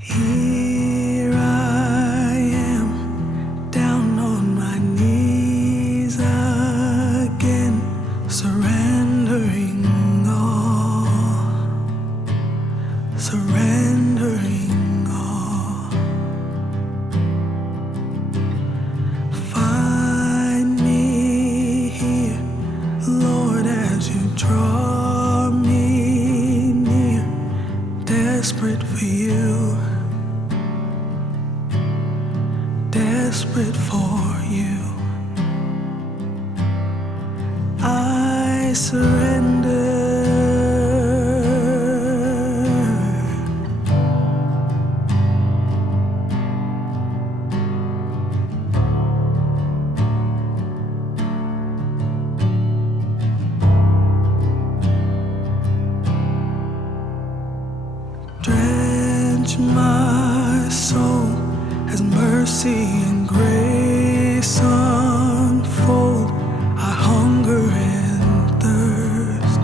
Here I am, down on my knees again, surrendering all, surrendering all. Find me here, Lord, as you draw me near, desperate for you, desperate for you. I surrender. Drench my soul as mercy and grace unfold. I hunger and thirst.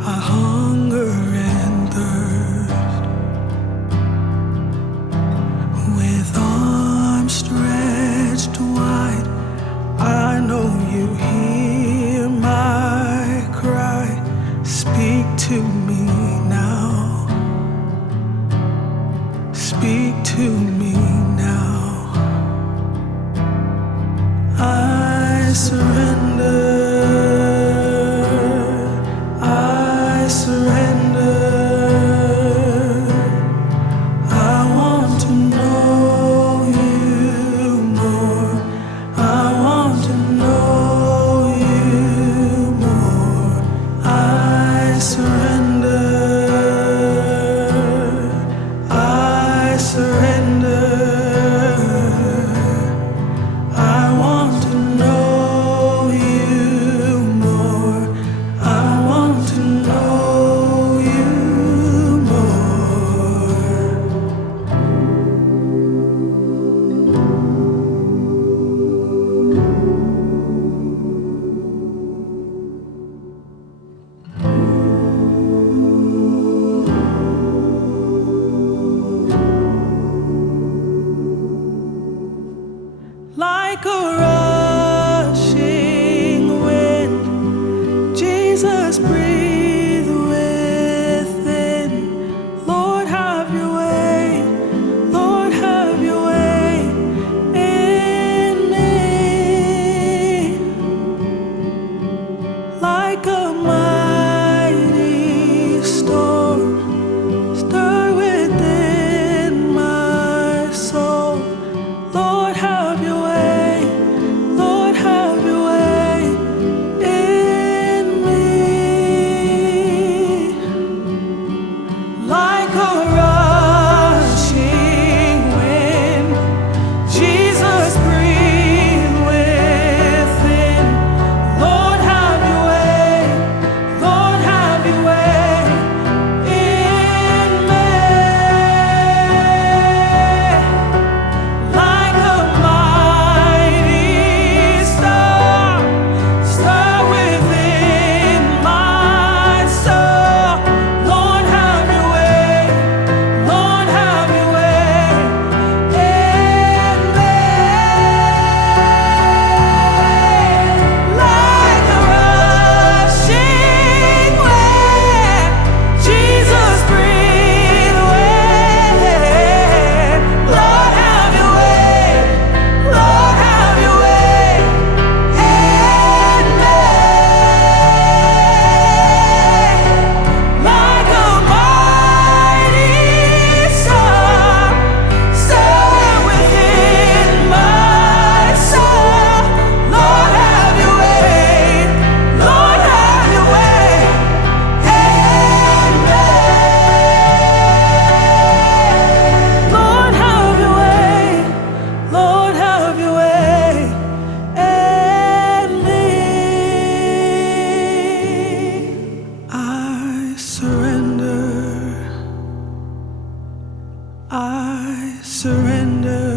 I hunger and thirst. With arms stretched wide, I know you hear my cry. Speak to me now. Speak to me now. I surrender. I surrender. I want to know you more. I want to know you more. I surrender. I surrender. I want to know you more. I want to know you more. Like a rushing wind, Jesus, breathe within. Lord, have your way. Lord, have your way in me. Like a mighty storm, stir within my soul. Lord, have your way. Lord, have your way in me. Like a rushing wind, Jesus, breathe within. Lord, have your way. Lord, have your way in me. Like a mighty storm, stir within my soul. Lord, have your way. Lord, have your way in me. Like a rushing wind, Jesus, breathe within. Lord, have your way. Lord, have your way in me. Like a mighty storm, stir within my soul. Lord, have your way. Lord, have your way in me. Lord, have your way. Lord, have your way in me. I surrender. I surrender.